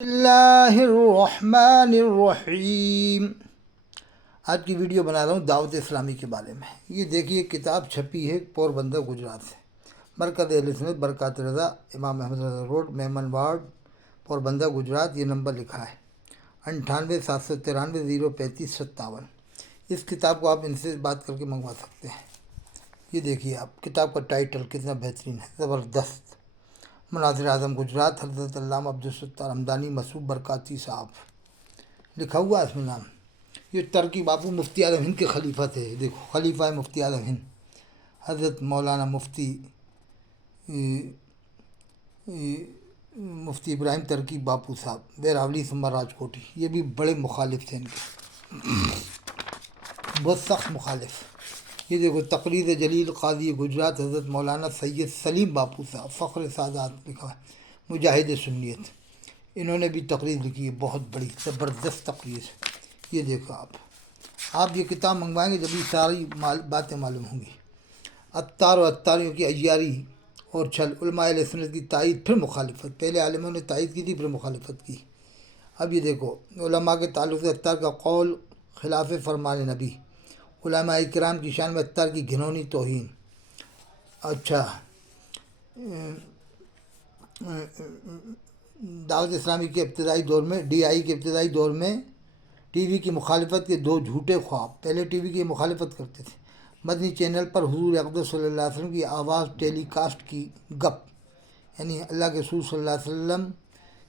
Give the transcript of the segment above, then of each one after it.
اللہ الرحمن الرحیم۔ آج کی ویڈیو بنا رہا ہوں دعوت اسلامی کے بارے میں۔ یہ دیکھیے کتاب چھپی ہے پوربندر گجرات سے، مرکز اہل سنت برکات رضا، امام احمد رضا روڈ، میمن وارڈ، پوربندر گجرات۔ یہ نمبر لکھا ہے 98 793 035 57۔ اس کتاب کو آپ ان سے بات کر کے منگوا سکتے ہیں۔ یہ دیکھیے آپ، کتاب کا ٹائٹل کتنا بہترین ہے، زبردست۔ مناظر اعظم گجرات، حضرت علامہ عبدالستار حمدانی مسعود برکاتی صاحب لکھا ہوا ہے اس میں نام۔ یہ ترکی باپو مفتی اعظم ہند کے خلیفہ تھے، دیکھو خلیفہ مفتی اعظم ہند حضرت مولانا مفتی ابراہیم ترکی باپو صاحب ویراولی سمبا راجکوٹی۔ یہ بھی بڑے مخالف تھے ان کے، بہت سخت مخالف۔ یہ دیکھو تقریر جلیل قاضی گجرات حضرت مولانا سید سلیم باپو صاحب فخر سعادات لکھا ہے، مجاہد سنیت۔ انہوں نے بھی تقریر لکھی ہے، بہت بڑی زبردست تقریر۔ یہ دیکھو آپ یہ کتاب منگوائیں گے جب یہ ساری باتیں معلوم ہوں گی۔ عطار و عطاریوں کی عیاری اور چھل، علماء اہل سنت کی تائید پھر مخالفت۔ پہلے عالموں نے تائید کی تھی، پھر مخالفت کی۔ اب یہ دیکھو علماء کے تعلق سے عطار کا قول خلاف فرمان نبی، علماء کرام کی شان میں عطار کی گھنونی توہین۔ اچھا، دعوت اسلامی کے ابتدائی دور میں، ڈی آئی کے ابتدائی دور میں ٹی وی کی مخالفت کے دو جھوٹے خواب۔ پہلے ٹی وی کی مخالفت کرتے تھے، مدنی چینل پر حضور اقدس صلی اللہ علیہ وسلم کی آواز ٹیلی کاسٹ کی گپ، یعنی اللہ کے رسول صلی اللہ علیہ وسلم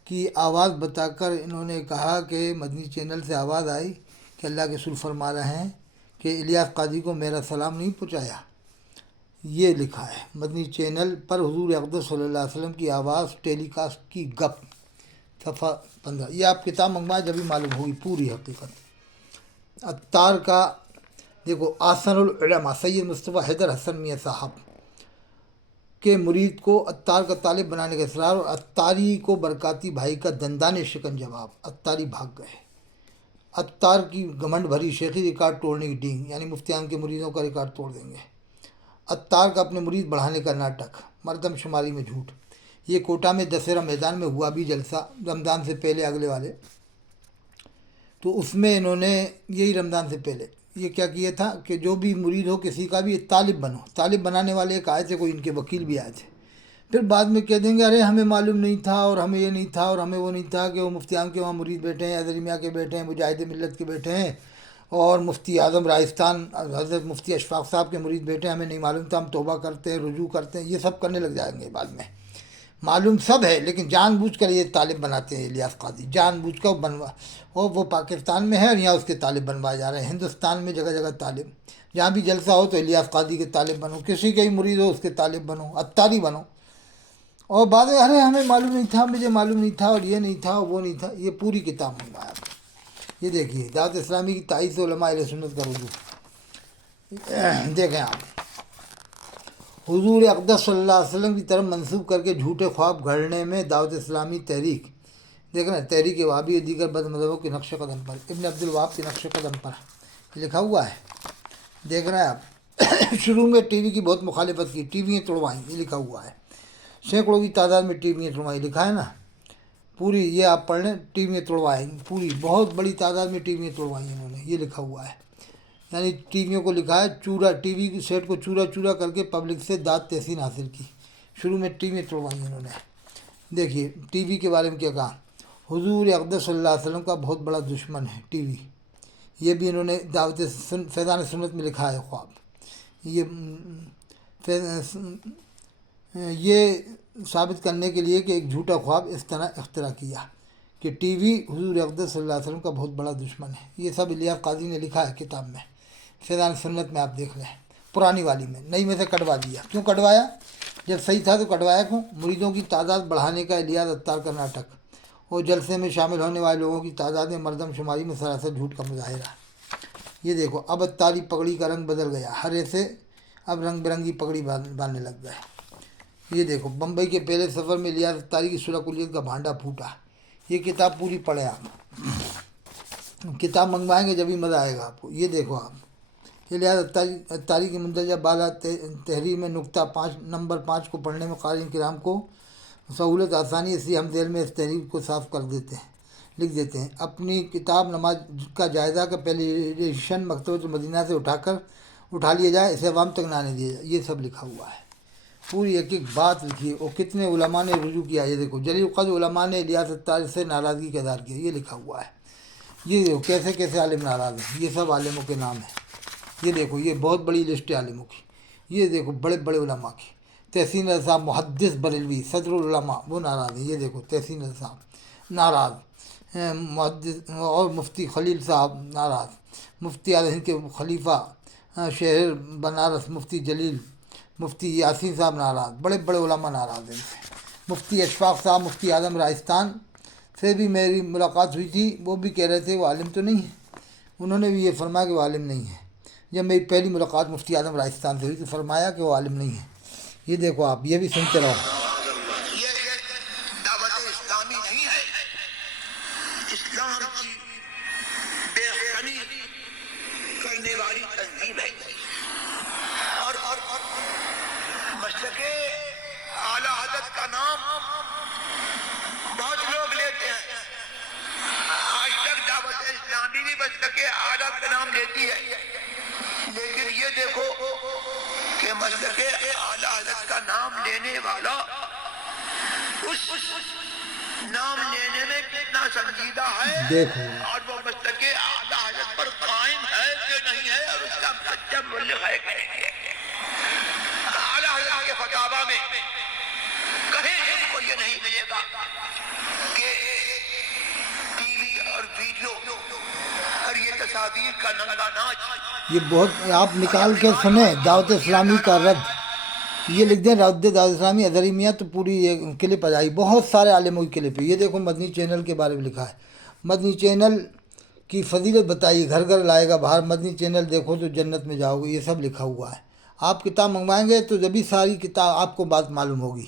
کی آواز بتا کر انہوں نے کہا کہ مدنی چینل سے آواز آئی کہ اللہ کے رسول فرما رہے ہیں کہ الیاس قادری کو میرا سلام نہیں پہنچایا۔ یہ لکھا ہے مدنی چینل پر حضور اقدس صلی اللہ علیہ وسلم کی آواز ٹیلی کاسٹ کی گپ، صفحہ 15۔ یہ آپ کتاب منگوائیں جبھی معلوم ہوگی پوری حقیقت۔ عطار کا دیکھو آسن العلماء سید مصطفیٰ حیدر حسن میاں صاحب کے مرید کو عطار کا طالب بنانے کا اصرار، اور عطاری کو برکاتی بھائی کا دندان شکن جواب، عطاری بھاگ گئے۔ عطار کی گھمنڈ بھری شیخی، ریکارڈ توڑنے کی ڈینگ، یعنی مفتیان کے مریدوں کا ریکارڈ توڑ دیں گے۔ عطار کا اپنے مرید بڑھانے کا ناٹک، مردم شماری میں جھوٹ۔ یہ کوٹہ میں دسہرہ میدان میں ہوا بھی جلسہ رمضان سے پہلے اگلے والے، تو اس میں انہوں نے یہی رمضان سے پہلے یہ کیا کیا تھا کہ جو بھی مرید ہو کسی کا بھی طالب بنو، طالب بنانے والے ایک آئے تھے، کوئی ان کے وکیل بھی آئے تھے، پھر بعد میں کہہ دیں گے ارے ہمیں معلوم نہیں تھا، اور ہمیں یہ نہیں تھا، اور ہمیں وہ نہیں تھا کہ وہ مفتیان کے وہاں مرید بیٹھے ہیں، حضرت میاں کے بیٹھے ہیں، مجاہد ملت کے بیٹھے ہیں، اور مفتی اعظم راجستھان حضرت مفتی اشفاق صاحب کے مرید بیٹھے ہیں، ہمیں نہیں معلوم تھا، ہم توبہ کرتے ہیں، رجوع کرتے ہیں۔ یہ سب کرنے لگ جائیں گے بعد میں، معلوم سب ہے لیکن جان بوجھ کر یہ طالب بناتے ہیں الیاس قادری، جان بوجھ کر بنوا، اور وہ پاکستان میں ہے اور یہاں اس کے طالب بنوائے جا رہے ہیں، ہندوستان میں جگہ جگہ طالب، جہاں بھی جلسہ ہو تو الیاس قادری کے طالب بنو، کسی کے ہی مرید ہو اس کے طالب بنو، عطاری بنو، اور بعد میں ارے ہمیں معلوم نہیں تھا، مجھے معلوم نہیں تھا، اور یہ نہیں تھا، اور وہ نہیں تھا۔ یہ پوری کتاب منگوایا۔ یہ دیکھیے دعوت اسلامی کی تائید سے علماء اہل سنت کا رجوع، دیکھیں آپ، حضور اقدس صلی اللہ علیہ وسلم کی طرف منسوب کر کے جھوٹے خواب گھڑنے میں دعوت اسلامی تحریک، دیکھ رہے ہیں، تحریک وہابی اور دیگر بد مذہبوں کے نقش قدم پر، ابن عبد الوہاب کے نقش قدم پر لکھا ہوا ہے، دیکھ رہے ہیں آپ۔ شروع میں ٹی وی کی بہت مخالفت کی، ٹی ویاں توڑوائیں، یہ لکھا ہوا ہے، سینکڑوں کی تعداد میں ٹی ویاں توڑوائیں، لکھا ہے نا پوری، یہ آپ پڑھ لیں، ٹی ویاں توڑوائیں، پوری بہت بڑی تعداد میں ٹی ویاں توڑوائیں انہوں نے، یہ لکھا ہوا ہے، یعنی ٹی ویوں کو لکھا ہے چورا، ٹی وی کی سیٹ کو چورا چورا کر کے پبلک سے داد تحسین حاصل کی۔ شروع میں ٹی ویاں توڑوائیں انہوں نے۔ دیکھیے ٹی وی کے بارے میں کیا کہا، حضور اقدس صلی اللہ علیہ وسلم کا بہت بڑا دشمن ہے ٹی وی، یہ بھی انہوں نے دعوت فیضان سنت میں لکھا ہے خواب۔ یہ ثابت کرنے کے لیے کہ ایک جھوٹا خواب اس طرح اختراع کیا کہ ٹی وی حضور اقدس صلی اللہ علیہ وسلم کا بہت بڑا دشمن ہے، یہ سب الیاس قادری نے لکھا ہے کتاب میں، فیضان سنت میں آپ دیکھ لیں، پرانی والی میں، نئی میں سے کٹوا دیا۔ کیوں کٹوایا؟ جب صحیح تھا تو کٹوایا کیوں؟ مریدوں کی تعداد بڑھانے کا الیاس عطار کا ناٹک، اور جلسے میں شامل ہونے والے لوگوں کی تعداد میں مردم شماری میں سراسر جھوٹ کا مظاہرہ۔ یہ دیکھو اب عطاری پگڑی کا رنگ بدل گیا، ہرے سے اب رنگ برنگی پگڑی باندھنے لگ گئے۔ یہ دیکھو بمبئی کے پہلے سفر میں الیاس عطاری کی صلح کلیت کا بھانڈا پھوٹا۔ یہ کتاب پوری پڑھیں آپ، کتاب منگوائیں گے جبھی مزہ آئے گا آپ کو۔ یہ دیکھو آپ، الیاس عطاری کی مندرجہ بالا تحریر میں نقطہ 5 نمبر 5 کو پڑھنے میں قارئین کرام کو سہولت آسانی، اس لیے ہم ذیل میں اس تحریر کو صاف کر دیتے ہیں، لکھ دیتے ہیں۔ اپنی کتاب نماز کا جائزہ کا پہلی ایڈیشن مکتبۃ المدینہ سے اٹھا لیا جائے، اسے عوام تک نہ آنے دیا جائے، یہ سب لکھا ہوا ہے، پوری ایک ایک بات لکھی ہے۔ اور کتنے علماء نے رجوع کیا، یہ دیکھو جلیل القدر علماء نے الیاس الطارق سے ناراضگی کا اظہار کیا، یہ لکھا ہوا ہے۔ یہ دیکھو کیسے کیسے عالم ناراض ہیں، یہ سب عالموں کے نام ہیں۔ یہ دیکھو یہ بہت بڑی لسٹ ہے عالموں کی، یہ دیکھو بڑے بڑے علماء کی۔ تحسین رضا صاحب محدث بریلوی صدر العلماء، وہ ناراض ہیں، یہ دیکھو تحسین رضا صاحب ناراض، محدث، اور مفتی خلیل صاحب ناراض، مفتی اعظم ہند کے خلیفہ شہر بنارس مفتی جلیل، مفتی یاسین صاحب ناراض، بڑے بڑے علماء ناراض ہیں ان سے۔ مفتی اشفاق صاحب مفتی اعظم راجستھان سے بھی میری ملاقات ہوئی تھی، وہ بھی کہہ رہے تھے وہ عالم تو نہیں ہے، انہوں نے بھی یہ فرمایا کہ وہ عالم نہیں ہے۔ جب میری پہلی ملاقات مفتی اعظم راجستھان سے ہوئی تو فرمایا کہ وہ عالم نہیں ہے۔ یہ دیکھو آپ یہ بھی سنتے رہو۔ یہ دعوت اسلامی نہیں ہے، اسلام کی بے غمی کرنے والی تنظیم ہے، اور مسلک اعلیٰ حضرت کا نام بہت لوگ لیتے ہیں۔ آج تک دعوت اسلامی بھی مسلک اعلیٰ کا نام لیتی ہے، لیکن یہ دیکھو کہ مسلک اعلیٰ حضرت کا نام لینے والا اس نام لینے میں کتنا سنجیدہ ہے، دیکھو اور وہ مسلک اعلیٰ حضرت پر قائم ہے کہ نہیں ہے، اور اس کا سچا مبلغ ہے کہ نہیں ہے۔ اعلیٰ حضرت کے فتاویٰ میں کہیں ہم کو یہ نہیں ملے گا کہ ٹی وی اور ویڈیو اور یہ تصاویر کا ننگا ناچ، یہ بہت آپ نکال کے سنیں دعوت اسلامی کا رد، یہ لکھ دیں رد دعوت اسلامی ازہری میاں تو پوری یہ کلپ آ جائے، بہت سارے عالموں کی کلپ ہے۔ یہ دیکھو مدنی چینل کے بارے میں لکھا ہے، مدنی چینل کی فضیلت بتائی، گھر گھر لائے گا باہر، مدنی چینل دیکھو تو جنت میں جاؤ گے، یہ سب لکھا ہوا ہے۔ آپ کتاب منگوائیں گے تو جبھی ساری کتاب آپ کو بات معلوم ہوگی۔